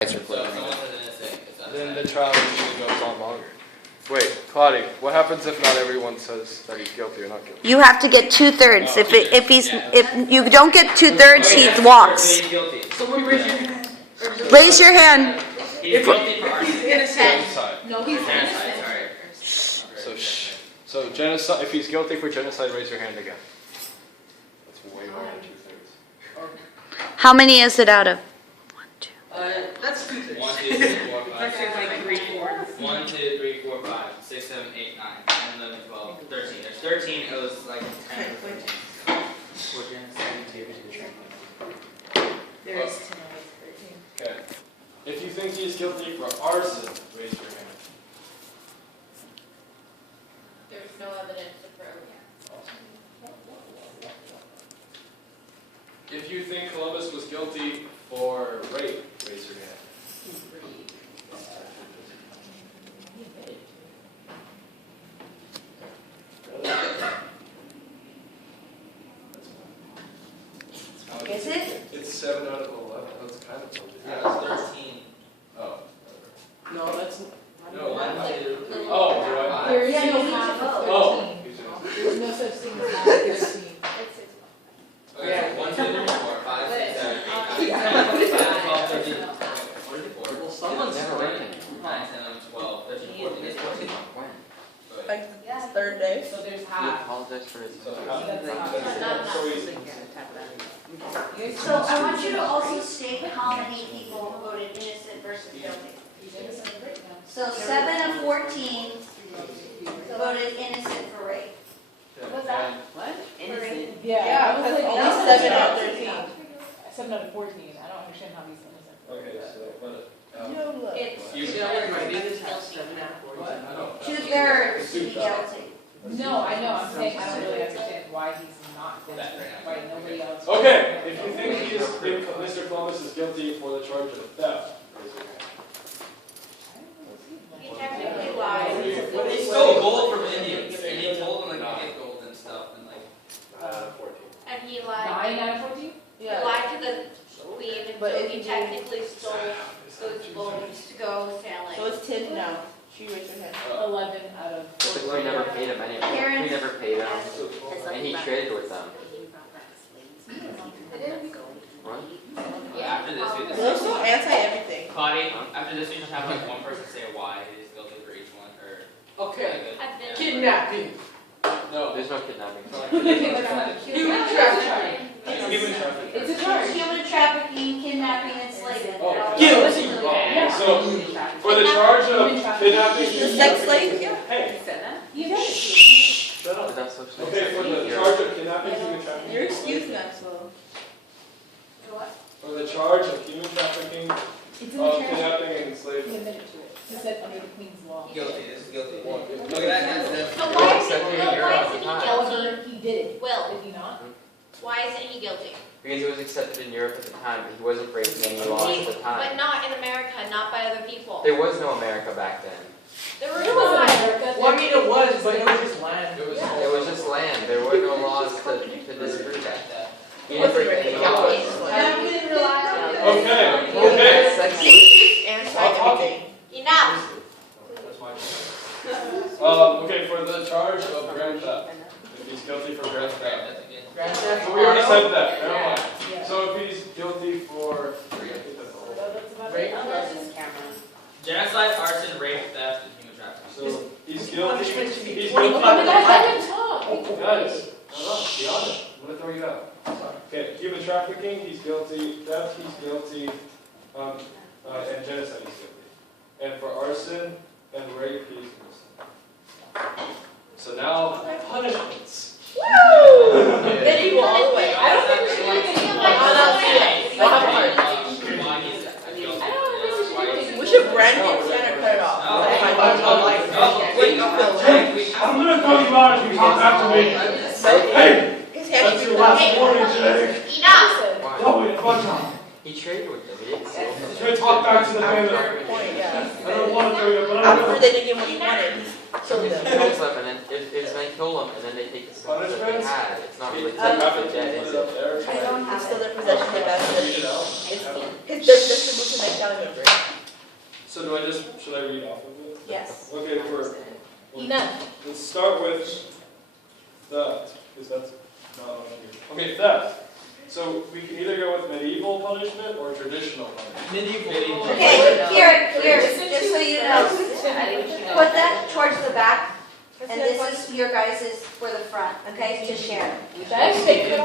Then the trial usually goes on longer. Wait, Claudia, what happens if not everyone says that he's guilty or not guilty? You have to get 2/3. If you don't get 2/3, he walks. Someone raise your hand. Raise your hand. He's guilty for arson. He's innocent. Genocide. No, he's innocent. So genocide. If he's guilty for genocide, raise your hand again. That's way more than 2/3. How many is it out of? 1, 2. That's 2/3. 1, 2, 3, 4, 5, That's 6, like 3, 4. 1, 2, 3, 4, 5, 6, 7, 8, 9, 10, 11, 12, 13. There's 13. It was like 10 or 13. For genocide, There is 10 out of 13. Okay. If you think he is guilty for arson, raise your hand. There's no evidence to prove it. If you think Columbus was guilty for rape, raise your hand. Is it? It's 7 out of 11. That's kind of guilty. Yeah, it was 13. Oh. No, that's No. One, two, three, Oh, four, do I? five, There is six, no half of 13. Oh. There's no such thing as half of 13. Okay, 1, 2, 3, 4, 5, 6, 7, 8, 9, 10, 11, 12, 13. 44. Well, someone's 9, correct. 10, 11, 12, 13, 14. It's 14. Like, third day. So there's He half. apologized for his. So easy. So I want you to also state how many people voted innocent versus guilty. So 7 of 14 voted innocent for rape. What's that? What? Innocent. Yeah, I was because like, only no. 7 out of 13. 7 out of 14. I don't understand how he's innocent. Okay, so what? It's You guilty. What? I don't. 2/3 to be guilty. No, I know. I'm saying I don't really understand why he's not guilty. Why nobody else. Okay, if you think he is, if Mr. Columbus is guilty for the charge of theft, raise your hand. He technically lied. He stole gold from Indians, and he told them like to get gold and stuff, and like. 14. And he lied. 9 out of 14? He Yeah. lied to the queen, and But so if he you- technically stole those bones to go sailing. So it's 10 now. She raised her hand. 11 out of The queen never paid him anyway. The queen never paid him, and he traded with them. What? After this, we They're just. so anti-everything. Claudia, after this, we just have like one person say why he's guilty for each one, or. Okay. I've been. Kidnapping. No. There's no kidnapping. Human trafficking. Human trafficking. It's a charge. Human trafficking, kidnapping, and enslavement. Oh, Guilty. Yeah. So, for the charge of kidnapping. The sex slave? Yeah. Hey, You did it. shut up. That's what Okay, for the charge of kidnapping, human trafficking. You're excused now, so. For the charge of human trafficking, It's in the charge. kidnapping, and He enslavement. admitted to it. He said under the Queen's law. Guilty, this is guilty. Look at that, that's. So why is Except he, in Europe why at the isn't he time. guilty? However, he did it. Will. Did he not? Why isn't he guilty? Because it was accepted in Europe at the time, but he wasn't breaking any laws at the But time. not in America, not by other people. There was no America back then. There There was was America. Well, I mean, it was, but it was just land. It was. It was just land. There were no laws to disprove that. He It didn't wasn't break really any a law, laws. it's just land. Yeah, we didn't rely on it. Okay, okay. Sex- He's anti-everything. Enough. That's my okay, for the charge of grand theft, if he's guilty for grand theft. Grand Theft So we already Auto. said that, never mind. Yeah. So if he's guilty for, I think that's the whole. That's about Rape it. versus camera. Genocide, arson, rape, theft, and human trafficking. So he's guilty, Punishment should be he's 25 guilty. Let him talk. Guys, hold on, be honest, I'm gonna throw you out. Okay, human trafficking, he's guilty, theft, he's guilty, and genocide, he's guilty. And for arson and rape, he's innocent. So now, punishments. Get equal all the way. I don't think we should do anything like Why not do that. it? We'll have fun. Why he's guilty. I don't think we should do anything. We should brand him and cut it off. No. Like, my dog don't like it. Wait, I'm gonna throw you out if you talk after me. Hey, His that's hand your is last warning, Jake. Enough. Why? No, wait, one time. He traded with them. He didn't steal them. You're gonna talk back to the family. Fair point, yeah. I don't wanna throw you, but I I'm prefer gonna. they didn't give him what he wanted. Kill He them. kills them and then it's gonna kill them and then they take the stuff that they Punishments? had. It's not really You taking have to the dead, put is it it? up there. I don't have It's still it. their possession, but that's Read it. it out. It's their possession, we can make family member. So should I read off of it? Yes. Okay, Enough. let's start with theft, because that's not on here. Okay, theft. So we can either go with medieval punishment or traditional punishment. Medieval. Okay, here, just so you know, I think we should go. put that towards the back, and this is your guys' for the front, okay, to share. That's a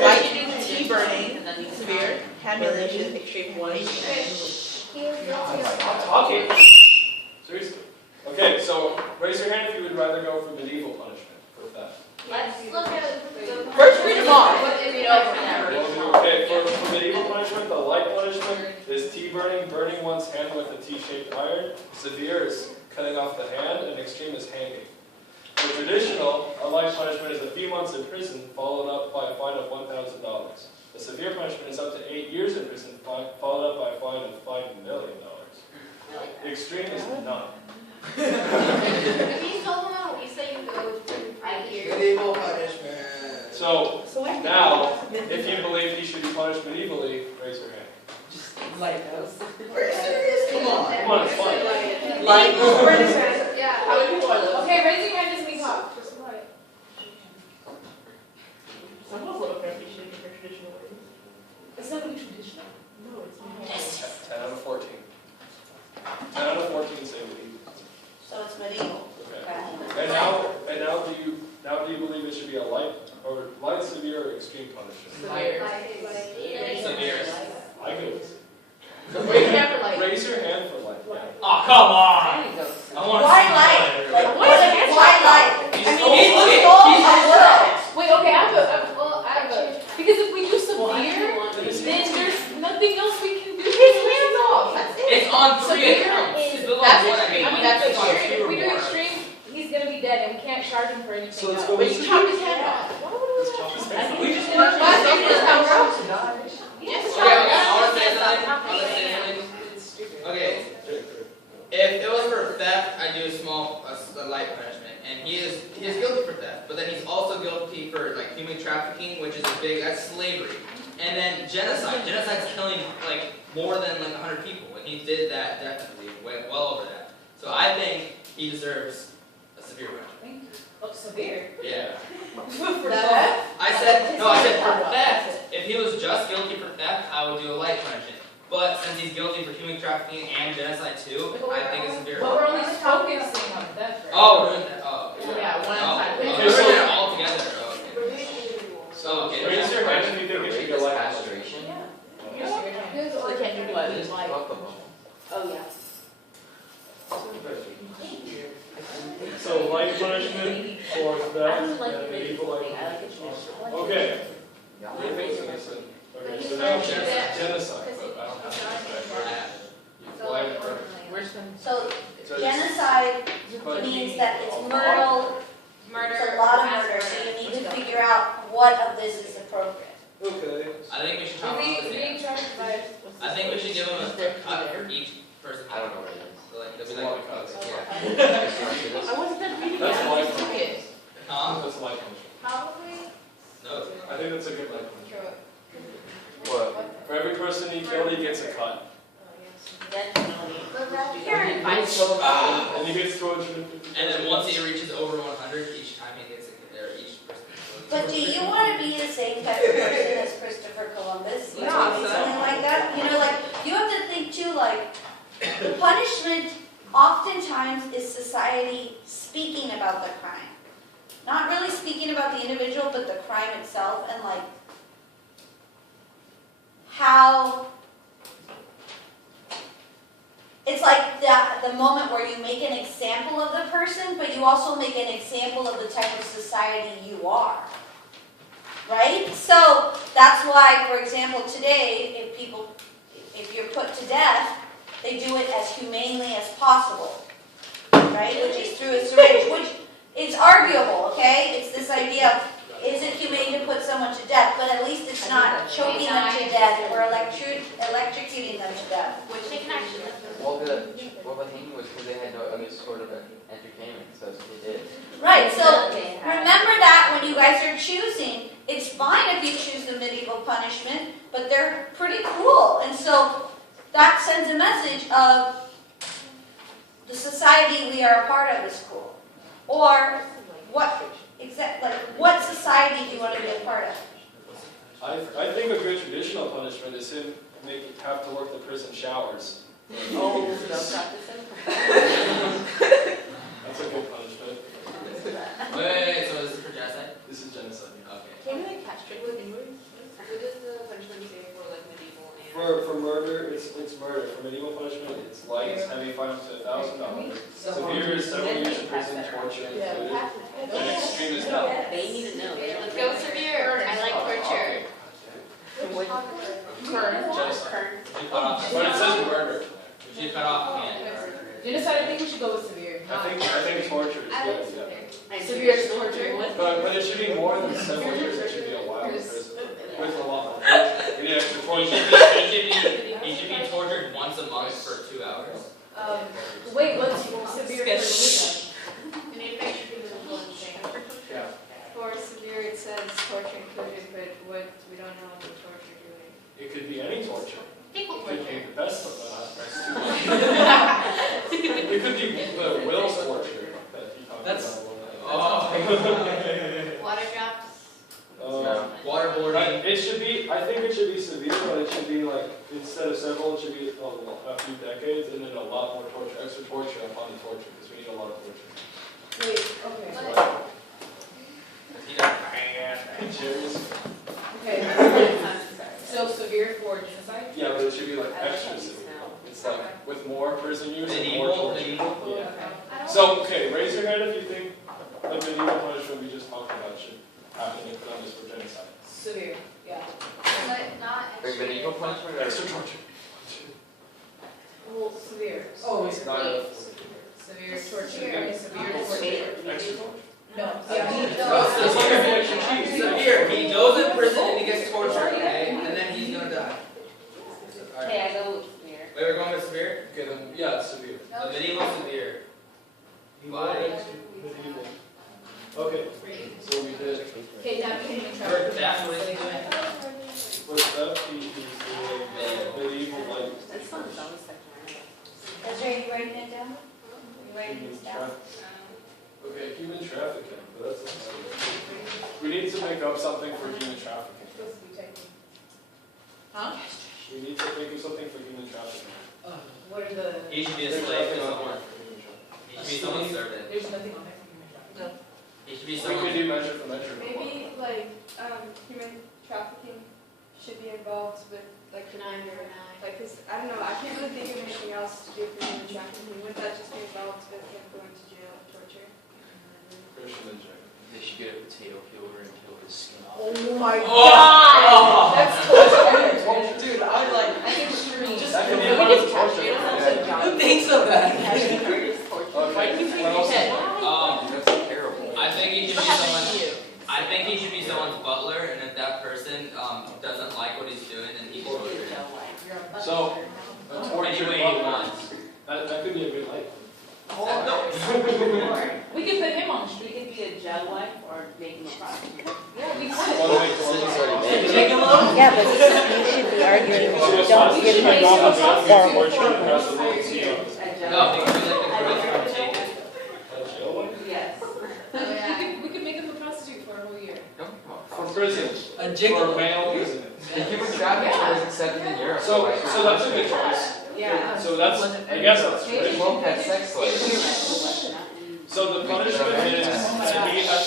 light tea burning, severe, hand mutilation, extreme humiliation. I'm talking. Seriously. Okay, so raise your hand if you would rather go for medieval punishment for theft. Let's look at the. First read them all. Okay, for medieval punishment, the light punishment is tea burning, burning one's hand with a T-shaped iron. Severe is cutting off the hand, and extreme is hanging. For traditional, a light punishment is a few months in prison, followed up by a fine of $1,000. A severe punishment is up to 8 years in prison, followed up by a fine of $5 million. The extreme is none. If you told them how we say you go to 5 years. Medieval punishment. So So we now, if you believe he should be punished medievally, raise your hand. Like those. Are you serious? Come on. Come on, it's fun. Like Yeah. How many people are those? Okay, raise your hand as we talk. Someone's little appreciating for traditional ways. It's not gonna be traditional. No, it's not. 10 out of 14. 10 out of 14 say medieval. So it's medieval. Okay. And now do you believe it should be a light, severe, or extreme punishment? Severe. I could. Raise your hand for light. Raise your hand for light. Yeah. Oh, come on. There you go. I want to Why see light? that. Like, why light? I mean, He's- it's he's- all he's- a world. Wait, okay, I have a, because if we do severe, then there's nothing else we can do. His hands off. That's it. It's on three Severe accounts. is- It's below that's one extreme. I mean, account. if It's on extreme, two if we do or more. extreme, he's gonna be dead and we can't charge him for anything So let's else. go But with you chopped his hand off. Let's chop his hand. We just Why is this how gross? Yes, Okay, I want to say something. I want to say something. Okay, if it was for theft, I'd do a light punishment, and he is guilty for theft, but then he's also guilty for like human trafficking, which is that's slavery, and then genocide. Genocide's killing like more than like 100 people, and he did that definitely well over that. So I think he deserves a severe punishment. Oh, severe. Yeah. For that? I said for theft. If he was just guilty for theft, I would do a light punishment. But since he's guilty for human trafficking and genocide too, I think it's severe. But we're only focusing on theft, right? Oh, we're doing that. Oh, okay. Yeah, one at a time. Oh, we're doing it all together. Oh, okay. So okay. Raise your hand if you think it should be a light punishment. Castration. So they can't do what? Just fuck them all. Oh, yeah. So light punishment for theft and medieval light punishment. Okay. You're thinking this in. Okay, so now genocide, but I don't have to. Why? Where's the? So So genocide but- means that it's murder, Murder. it's a lot of murder, so you need to figure out what of this is appropriate. Okay. I think we should chop off his Being hands. charged by. I think we should give him a cut for each person. I don't know what it is. So like, It's there'll a be lot like, of cuts. yeah. I wasn't done reading That's that. light I just took it. Huh? That's a light punishment. Probably. No. I think that's a good light punishment. What? For every person he killed, he gets a cut. Karen, And he gets 250. And then once he reaches over 100, each time he gets each person. but do you want to be the same type of person as Christopher Columbus? You Yeah, know, so- something like that? You know, like, you have to think too, like, the punishment oftentimes is society speaking about the crime. Not really speaking about the individual, but the crime itself, and like, how it's like the moment where you make an example of the person, but you also make an example of the type of society you are. Right? So that's why, for example, today, if you're put to death, they do it as humanely as possible. Right? Which is through a syringe, which is arguable, okay? It's this idea of, is it humane to put someone to death? But at least it's not choking them to death or electrocuting them to death. Which they can actually live with. Well, the hanging was because they had no other sort of entertainment. Right, so remember that when you guys are choosing, it's fine if you choose the medieval punishment, but they're pretty cruel. And so that sends a message of the society we are a part of is cruel. Or what what society do you want to be a part of? I think a good traditional punishment is him have to work the prison showers. Oh, That's a good punishment. Wait, so this is for genocide? This is genocide. Okay. Can we like castrate with injuries? What is the punishment say for like medieval and? For murder, it's murder. For medieval punishment, it's light, it's heavy, fine up to $1,000. Severe is several years in prison, torture included. And extreme is death. They need to know. Let's go severe. I like torture. Genocide. But it says murder. We should cut off hand. Genocide, I think we should go with severe. I think torture is I like good, yeah. severe. Severe is torture. But it should be more than several years. It should be a while in prison. With a lot more. We need extra torture. He should be tortured once a month for 2 hours. Wait, what's severe for We need to make sure people don't go insane. Yeah. For severe, it says torture included, but what, we don't know what the torture doing. It could be any torture. People It could be torture. the best of them. That's too much. It could be the Will's torture that he talked That's- about. Oh. Water drops. Waterboarding. It should be, I think it should be severe, but it should be like, instead of several, it should be a few decades, and then a lot more torture, extra torture upon the torture, because we need a lot of torture. Wait, okay. Cheers. Okay. So severe for genocide? Yeah, but it should be like extra severe. It's like with more prison use and more Medieval. torture. Yeah. I don't. So, okay, raise your hand if you think the medieval punishment we just talked about should happen if done this for genocide. Severe, yeah. But not Wait, extra. medieval punishment or? Extra torture. Well, severe. Oh, it's not enough. Severe torture. Severe. Okay, severe torture. Extra torture. No. Oh, severe. He goes in prison and he gets tortured, okay? And then he's gonna die. Okay, I go with severe. Wait, we're going with severe? Okay, then, yeah, it's severe. The medieval severe. Why? Medieval. Okay, so we did. Okay, now we can For theft, what is he doing? With theft, he's doing medieval like. That's fun. Ezra, are you writing it down? You writing this down? Okay, human trafficking, but that's not good. We need to make up something for human trafficking. Huh? We need to think of something for human trafficking. What are the? He should be a There's slave to nothing on someone. here for human trafficking. He should be someone's servant. There's nothing on there. He should be We could someone. do measure for measure. Maybe like human trafficking should be involved with like cause I don't know, I can't really think of anything else to do for human trafficking. Wouldn't that just be involved with him going to jail and torture? Christian and Jacob. They should get a potato peeler and peel his skin off. Oh my Oh! That's torture. Dude, I would like. I think extreme. That could be We a lot of just torture. castrate him. Who thinks of that? Why do you Okay, think what else is head? there? That's terrible. I think he should What be happened someone's. to you? I think he should be someone's butler, and if that person doesn't like what he's doing, then he should torture him. So, a torture Any way he butler. wants. That could be a good life. We could put him on the street. He could be a jail wife or make him a prostitute. Yeah, we could. Well, wait, Decision's hold on. already made. Take a look. Yeah, but you should be arguing, So don't responsible give should him be not a the horrible. torture that has the little T on it. No, because we like the growth from taken. A jail one? Yes. yeah. We could make him a prostitute for a whole year. For prison. A For male prison. The human trafficking is accepted in Europe. So that's a good choice. Yeah. So that's, I guess that's They good. won't have sex slaves. So the punishment is to be at